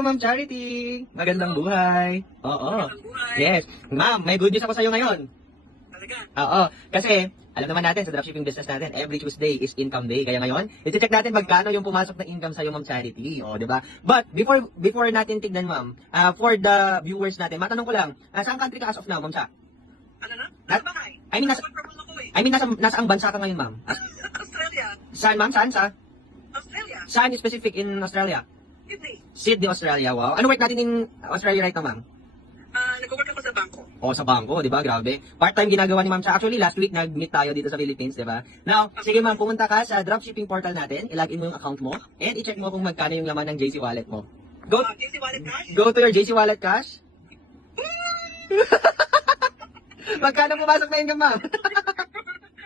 Ma'am Charity. Magandang buhay. Oo. Magandang buhay. Yes. Ma'am, may good news ako sa'yo ngayon. Talaga? Oo. Kasi, alam naman natin sa dropshipping business natin, every Tuesday is income day. Kaya ngayon, i-check natin magkano yung pumasok na income sa'yo, Ma'am Charity. O, di ba? But, before natin tignan, Ma'am, for the viewers natin, matanong ko lang, saan country ka as of now, Ma'am Cha? Ano na? Nat- Nasa bahay. I mean, Work from home ako eh. nasaang bansa ka ngayon, Ma'am? Australia. Saan, Ma'am? Saan? Australia. Saan specific in Australia? Sydney. Sydney, Australia. Wow. Ano work natin in Australia right now, Ma'am? Nag-work ako sa bangko. O, sa bangko, di ba? Grabe. Part-time ginagawa ni Ma'am Cha. Actually, last week, nag-meet tayo dito sa Philippines, di ba? Now, sige Ma'am, pumunta ka sa dropshipping portal natin, ilagin mo yung account mo, and i-check mo kung magkano yung laman ng JC Wallet mo. Go, JC Wallet Cash. go to your JC Wallet Cash. Magkano pumasok na income, Ma'am?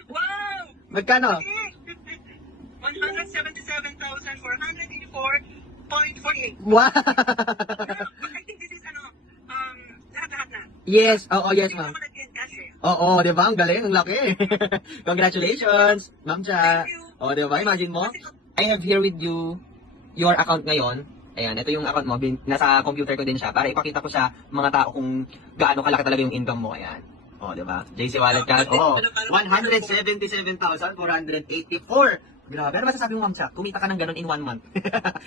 Wow! Magkano? 177,484.48. Wow! I think this is lahat-lahat na. Yes, oo, yes, Hindi Ma'am. ako nag-cash eh. Oo, di ba? Ang galing, ang laki. Congratulations, Ma'am Cha. Thank you. O, di ba? Imagine mo, I have here with you your account ngayon. Ayan, ito yung account mo. Nasa computer ko din siya para ipakita ko sa mga tao kung gaano kalaki talaga yung income mo. Ayan. O, di ba? JC Wallet Cash. Oo, 177,484. Grabe. Ano ba sasabi mo, Ma'am Cha? Kumita ka ng ganun in 1 month.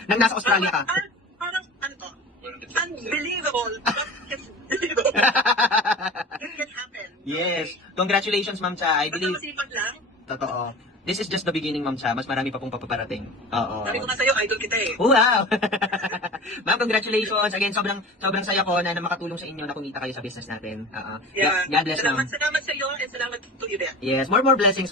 Nang nasa Australia ka. Parang, ano to? Unbelievable. But it's believable. It can happen. Yes. Congratulations, Ma'am Cha. I Basta believe, masipag lang. totoo. This is just the beginning, Ma'am Cha. Mas marami pa pong papaparating. Oo. Sabi ko nga sa'yo, idol kita eh. Wow! Ma'am, congratulations. Again, sobrang saya ko na makatulong sa inyo na kumita kayo sa business natin. Yeah. God bless, Ma'am. Salamat sa'yo and salamat to you, Ben. Yes, more blessings.